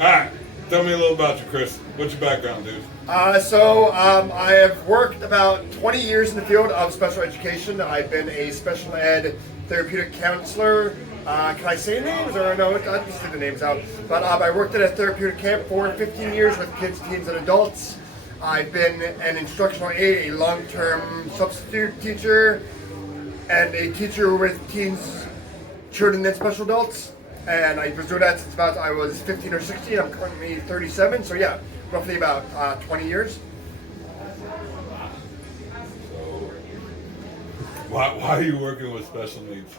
Alright, tell me a little about you, Chris. What's your background, dude? I have worked about 20 years in the field of special education. I've been a special ed therapeutic counselor. Can I say names or no? I'll just leave the names out. But I worked at a therapeutic camp for 15 years with kids, teens, and adults. I've been an instructional aide, a long-term substitute teacher, and a teacher with teens, children, and special adults. And I was doing that since about I was 15 or 16. I'm currently 37, so yeah, roughly about 20 years. Why are you working with special needs?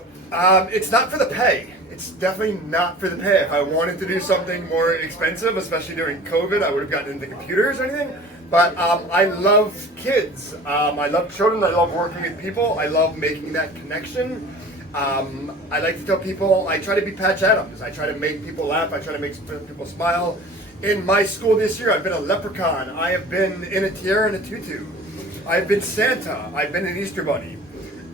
It's not for the pay. It's definitely not for the pay. If I wanted to do something more expensive, especially during COVID, I would have gotten into computers or anything. But I love kids. I love children. I love working with people. I love making that connection. I like to tell people, I try to be Patch Adams. I try to make people laugh. I try to make people smile. In my school this year, I've been a leprechaun. I have been in a tiara and a tutu. I've been Santa. I've been an Easter Bunny.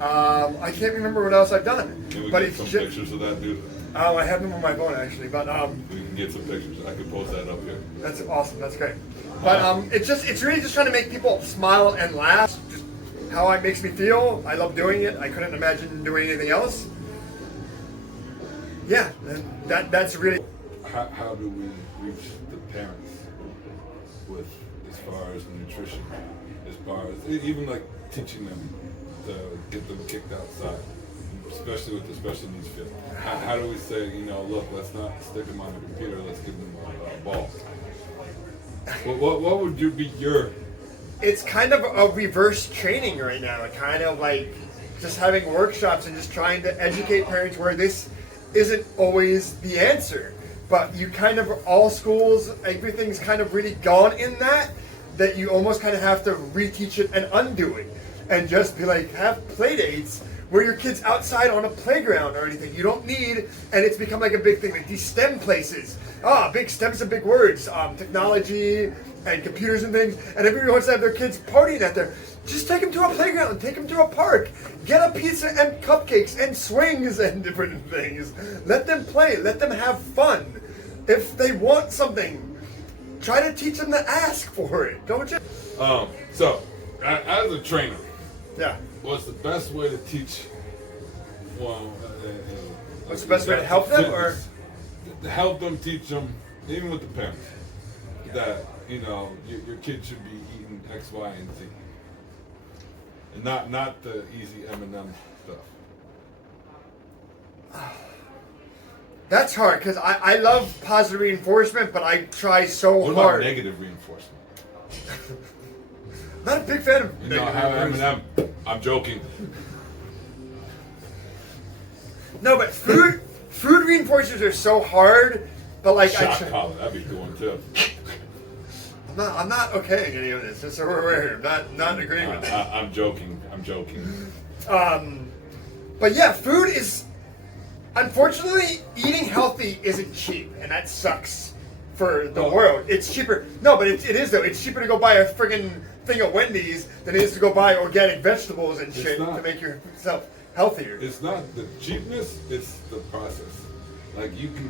I can't remember what else I've done. Can we but get it's some just, pictures of that, dude? I have them on my phone actually, but We can get some pictures. I can post that up here. that's awesome. That's great. But it's really just trying to make people smile and laugh. Just how it makes me feel. I love doing it. I couldn't imagine doing anything else. Yeah, and that's really. How do we reach the parents with as far as nutrition, as far as even like teaching them to get them kicked outside, especially with the special needs field? How do we say, look, let's not stick them on the computer, let's give them a ball? What would be your? It's kind of a reverse training right now. Kind of like just having workshops and just trying to educate parents where this isn't always the answer. But you kind of, all schools, everything's kind of really gone in that you almost kind of have to reteach it and undo it. And just be like, have play dates where your kid's outside on a playground or anything. You don't need, and it's become like a big thing, like these STEM places. Big STEM's are big words. Technology and computers and things. And everybody wants to have their kids partying out there. Just take them to a playground, take them to a park, get a pizza and cupcakes and swings and different things. Let them play, let them have fun. If they want something, try to teach them to ask for it. Don't you? So, as a trainer, Yeah. what's the best way to teach? What's the best way to help them, or to help them, teach them, even with the parents, that your kid should be eating X, Y, and Z, and not the easy M&M stuff. That's hard because I love positive reinforcement, but I try so What about hard. negative reinforcement? Not a big fan of negative Have reinforcement. M&M. I'm joking. No, but food reinforcers are so hard. But like Shot collar, that'd be a good one too. I'm not okay in any of this. Just so we're aware. Not in agreement. I'm joking. But yeah, food is, unfortunately, eating healthy isn't cheap, and that sucks for the world. It's cheaper. No, but it is though. It's cheaper to go buy a friggin' thing at Wendy's than it is to go buy organic vegetables and shit to make yourself healthier. It's not the cheapness, it's the process. Like you can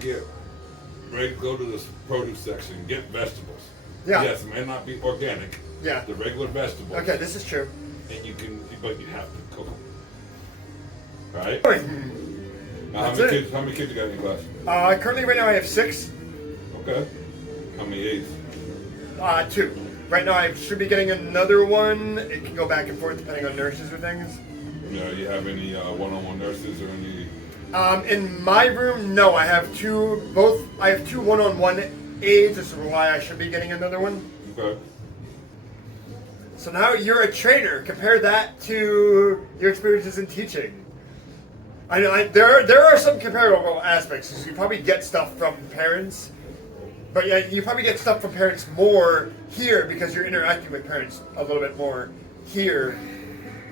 go to this produce section and get vegetables. Yeah. Yes, it may not be organic. Yeah. The regular vegetables. Okay, this is true. And but you have to cook them. Right? Now, That's how many kids you got in your class? Currently right now I have 6. Okay. How many aides? 2. Right now I should be getting another one. It can go back and forth depending on nurses or things. You have any one-on-one nurses or any? In my room, no. I have two one-on-one aides. This is why I should be getting another one. Okay. So now you're a trainer. Compare that to your experiences in teaching. I know there are some comparable aspects. You probably get stuff from parents, but yeah, you probably get stuff from parents more here because you're interacting with parents a little bit more here.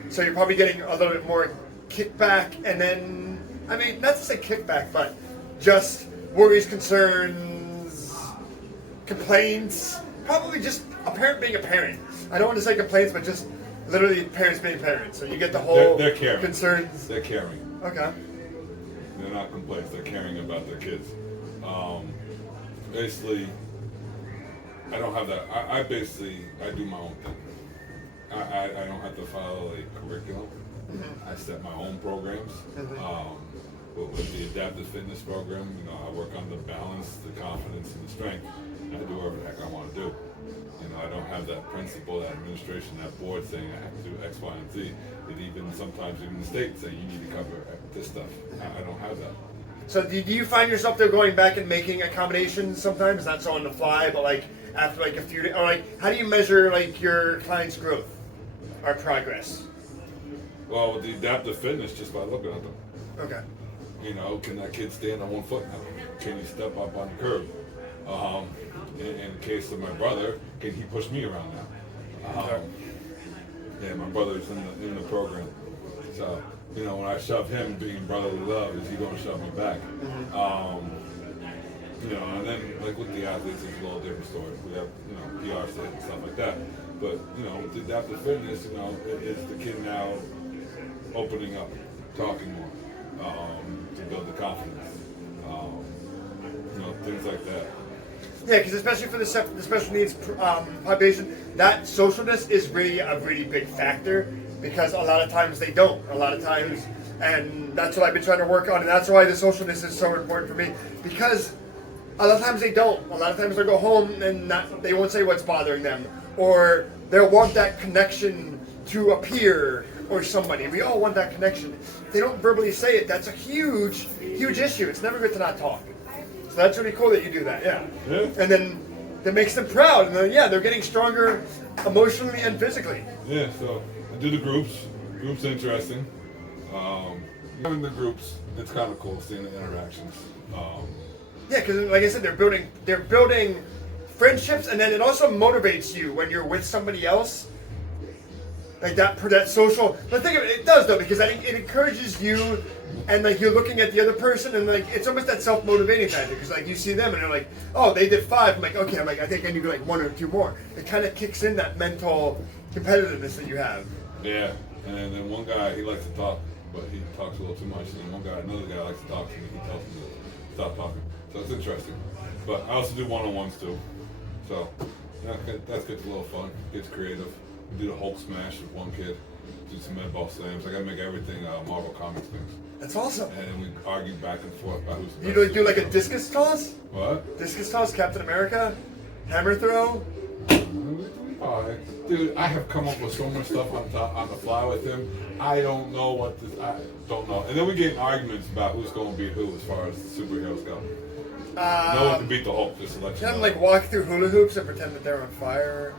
So you're probably getting a little bit more kickback, and then, I mean, not to say kickback, but just worries, concerns, complaints. Probably just a parent being a parent. I don't want to say complaints, but just literally parents being parents. So you get the whole They're caring. concerns. They're caring. Okay. They're not complaints. They're caring about their kids. basically, I don't have that. I basically, I do my own thing. I don't have to follow a curriculum. I set my own programs. With the adaptive fitness program, you know, I work on the balance, the confidence, and the strength. And I do whatever the heck I want to do. You know, I don't have that principal, that administration, that board saying I have to do X, Y, and Z. It even sometimes even the state say you need to cover this stuff. I don't have that. So do you find yourself though going back and making accommodations sometimes, not so on the fly, but like after like a few days, or like how do you measure like your client's growth or progress? Well, with the adaptive fitness, just by looking at them. Okay. You know, can that kid stand on one foot now? Can he step up on the curb? In the case of my brother, can he push me around now? Yeah, my brother's in the program. So, you know, when I shove him, being brotherly love, is he going to shove me back? You know, and then like with the athletes, it's a little different story. We have, you know, PR set and stuff like that. But, you know, with the adaptive fitness, you know, is the kid now opening up, talking more, to build the confidence, you know, things like that. Yeah, because especially for the special needs population, that socialness is really a really big factor because a lot of times they don't. A lot of times, and that's what I've been trying to work on, and that's why the socialness is so important for me because a lot of times they don't. A lot of times they'll go home and they won't say what's bothering them, or they'll want that connection to a peer or somebody. We all want that connection. If they don't verbally say it, that's a huge, huge issue. It's never good to not talk. So that's really cool that you do that, yeah. And then that makes them proud, and then they're getting stronger emotionally and physically. Yeah, so I do the groups. Groups interesting. In the groups, it's kind of cool seeing the interactions. Yeah, because like I said, they're building friendships, and then it also motivates you when you're with somebody else. Like that social. But think of it, it does though, because I think it encourages you, and like you're looking at the other person, and like it's almost that self-motivating factor. Because like you see them, and they're like, oh, they did 5. I'm like, okay, I think I need to do like 1 or 2 more. It kind of kicks in that mental competitiveness that you have. Yeah, and then one guy, he likes to talk, but he talks a little too much. And then another guy likes to talk to me, he tells me to stop talking. So it's interesting. But I also do one-on-ones too. So that gets a little fun, gets creative. We do the Hulk smash with one kid, do some med ball slams. I gotta make everything Marvel Comics things. That's awesome. And we argue back and forth about who's the You best. do like a discus toss? What? Discus toss, Captain America, hammer throw. Dude, I have come up with so much stuff on the fly with him. I don't know I don't know. And then we get in arguments about who's going to beat who as far as superheroes go. No one can beat the Hulk, just to let you know. Can like walk through hula hoops and pretend that they're on fire.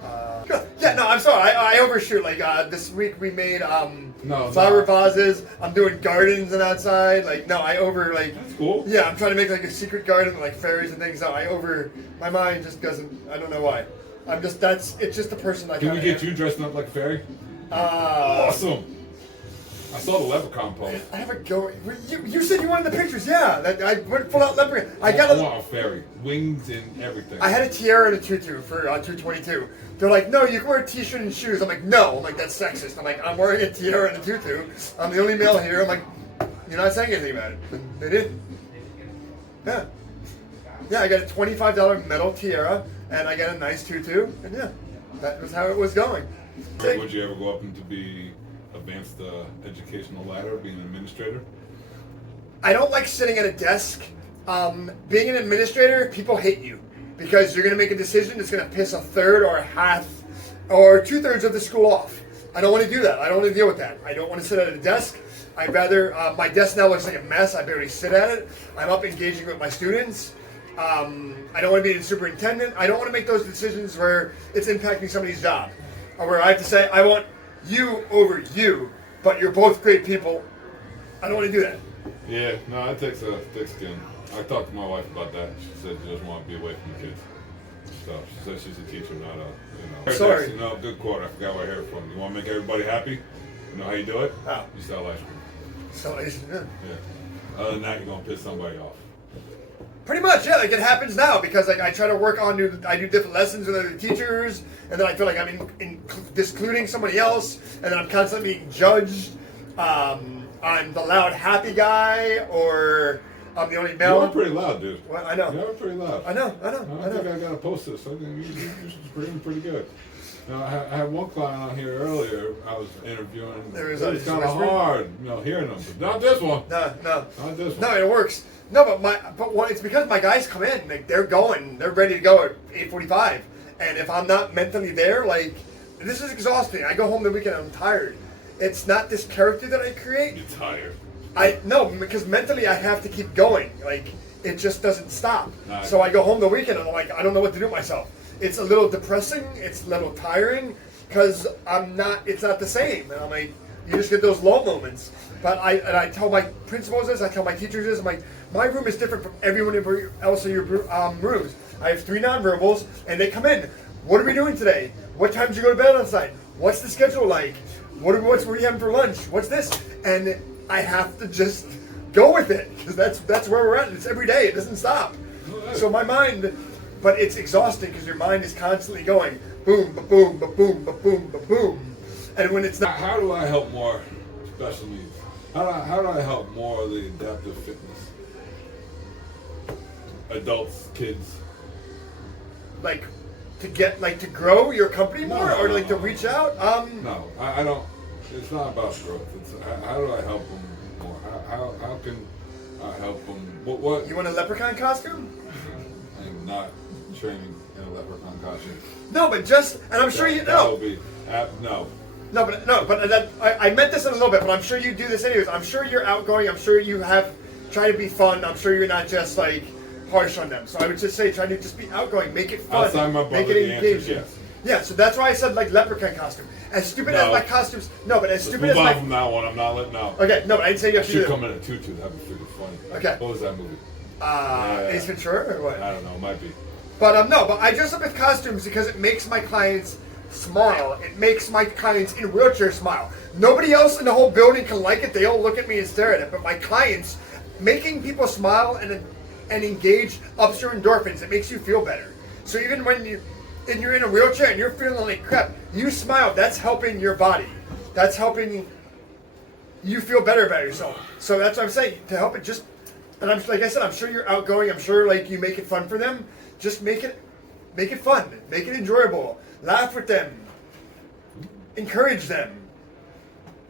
Yeah, no, I'm sorry. I overshoot. Like this week we made flower vases. I'm doing gardens and outside. Like no, That's cool. Yeah, I'm trying to make like a secret garden with like fairies and things. No, my mind just doesn't. I don't know why. It's just the person I. Can we get you dressing up like a fairy? Awesome. I saw the leprechaun post. I have a go. You said you wanted the pictures, yeah. I went full out leprechaun. I want a fairy, wings and everything. I had a tiara and a tutu for 222. They're like, no, you can wear a t-shirt and shoes. I'm like, no. I'm like, that's sexist. I'm like, I'm wearing a tiara and a tutu. I'm the only male here. I'm like, you're not saying anything about it. And they didn't. Yeah. Yeah, I got a $25 metal tiara and I got a nice tutu, and yeah, that was how it was going. Would you ever go up into advance the educational ladder, being an administrator? I don't like sitting at a desk. Being an administrator, people hate you because you're going to make a decision that's going to piss a third or a half or 2/3 of the school off. I don't want to do that. I don't want to deal with that. I don't want to sit at a desk. I'd rather, my desk now looks like a mess. I barely sit at it. I'm up engaging with my students. I don't want to be a superintendent. I don't want to make those decisions where it's impacting somebody's job or where I have to say, I want you over you, but you're both great people. I don't want to do that. Yeah, no, it takes a thick skin. I talked to my wife about that. She said she doesn't want to be away from the kids. So she said she's a teacher, not a, Sorry. You know, good quote. I forgot where I heard it from. You want to make everybody happy? You know how you do it? How? You sell ice cream. So, yeah. Yeah. Other than that, you're going to piss somebody off. Pretty much, yeah. Like it happens now because like I try to work on I do different lessons with other teachers, and then I feel like I'm discluding somebody else, and then I'm constantly being judged. I'm the loud, happy guy, or I'm the only You male. are pretty loud, dude. Well, I know. You are pretty loud. I know. I think I gotta post this. I think you're pretty good. Now, I had one client on here earlier. I was interviewing. There was it a- was kind of hard, hearing them. But not this one. No. Not this one. No, it works. No, but it's because my guys come in, like they're ready to go at 8:45, and if I'm not mentally there, like this is exhausting. I go home the weekend, I'm tired. It's not this character that I create. You're tired. No, because mentally I have to keep going. Like it just doesn't stop. Nice. So I go home the weekend and I'm like, I don't know what to do with myself. It's a little depressing. It's a little tiring because it's not the same. And I'm like, you just get those low moments. But I tell my principals this, I tell my teachers this. I'm like, my room is different from everyone else in your rooms. I have 3 nonverbals, and they come in. What are we doing today? What time did you go to bed on site? What's the schedule like? What are you having for lunch? What's this? And I have to just go with it because that's where we're at. It's every day. It doesn't stop. So my mind, but it's exhausting because your mind is constantly going boom, ba boom, ba boom, ba boom, ba boom. And when it's not, How do I help more special needs? How do I help more of the adaptive fitness? Adults, kids. like to grow your company more No, or no, like to no. reach out. No, I don't. It's not about growth. It's how do I help them more? How can I help them? What? You want a leprechaun costume? I'm not training in a leprechaun costume. No, but just and I'm sure you That know. would be no. No, but I meant this in a little bit, but I'm sure you do this anyways. I'm sure you're outgoing. I'm sure you try to be fun. I'm sure you're not just like harsh on them. So I would just say try to just be outgoing, make it fun, Outside my make brother, it the answer is engaging. yes. Yeah, so that's why I said like leprechaun costume. As stupid No. as my costumes, no, but as Let's stupid move as on my from that one. I'm not letting out. okay, no, but I didn't say you I have to do should it. come in a tutu. That'd be freaking funny. Okay. What was that movie? Ace Ventura or what? I don't know. It might be. But no, but I dress up with costumes because it makes my clients smile. It makes my clients in wheelchairs smile. Nobody else in the whole building can like it. They all look at me and stare at it. But my clients, making people smile and engage ups your endorphins. It makes you feel better. So even when you're in a wheelchair and you're feeling like crap, you smile. That's helping your body. That's helping you feel better about yourself. So that's what I'm saying. To help it, just and I'm like I said, I'm sure you're outgoing. I'm sure like you make it fun for them. Just make it fun. Make it enjoyable. Laugh with them. Encourage them.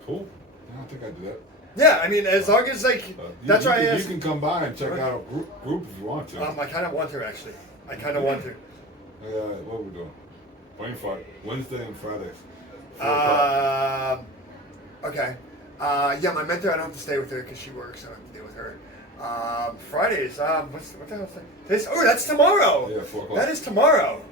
Cool. I don't think I do that. Yeah, I mean, as long as like that's why I You asked. can come by and check out a group if you want to. I kind of want to actually. I kind of want to. What are we doing? Wednesday and Fridays. 4 o'clock. Okay. Yeah, my mentor. I don't have to stay with her because she works. So I don't have to deal with her. Fridays. What the hell is that? That's tomorrow. Yeah, 4 o'clock. That is tomorrow.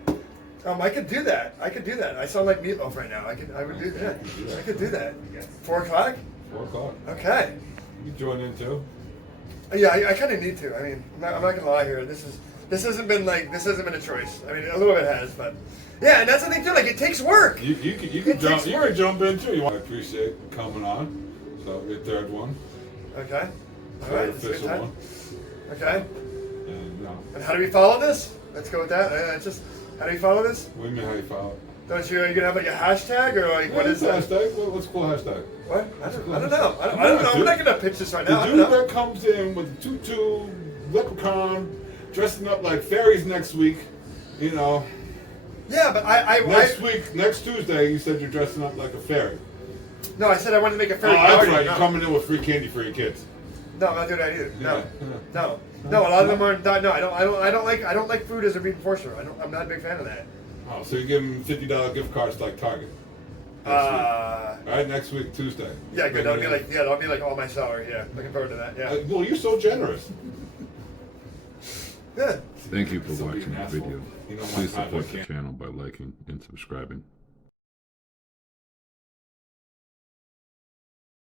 I could do that. I sound like Meatloaf right now. I would do that. I could do that. 4 o'clock. 4 o'clock. Okay. You join in too. Yeah, I kind of need to. I mean, I'm not gonna lie here. This hasn't been a choice. I mean, a little bit has, but yeah, and that's the thing too. Like, it takes work. You can takes jump. You work. can jump in too. I appreciate you coming on. So your third one, Okay. All third right. That's a good official time. one, Okay. and And how do we follow this? Let's go with that. How do we follow this? what do you mean how you follow? Are you gonna have like a hashtag or like what is that? hashtag? What's cool hashtag? What? I don't know. I don't know. I'm not gonna pitch this right now. I The don't dude know. that comes in with a tutu, leprechaun, dressing up like fairies next week, Yeah, but next Tuesday, you said you're dressing up like a fairy. No, I said I wanted to make a Oh, fairy that's garden. right. No. You're coming in with free candy for your kids. No, I'm not doing that either. No, Yeah. no. A lot of them are. No, I don't like food as a reinforcer. I'm not a big fan of that. Oh, so you give them $50 gift cards like Target. All right, next week, Tuesday. Yeah, good. That'll be like all my salary. Yeah, looking forward to that. Yeah. Well, you're so generous. Good. Thank you for Somebody's watching an the asshole. video. You know my Please time, support I the can't- channel by liking and subscribing.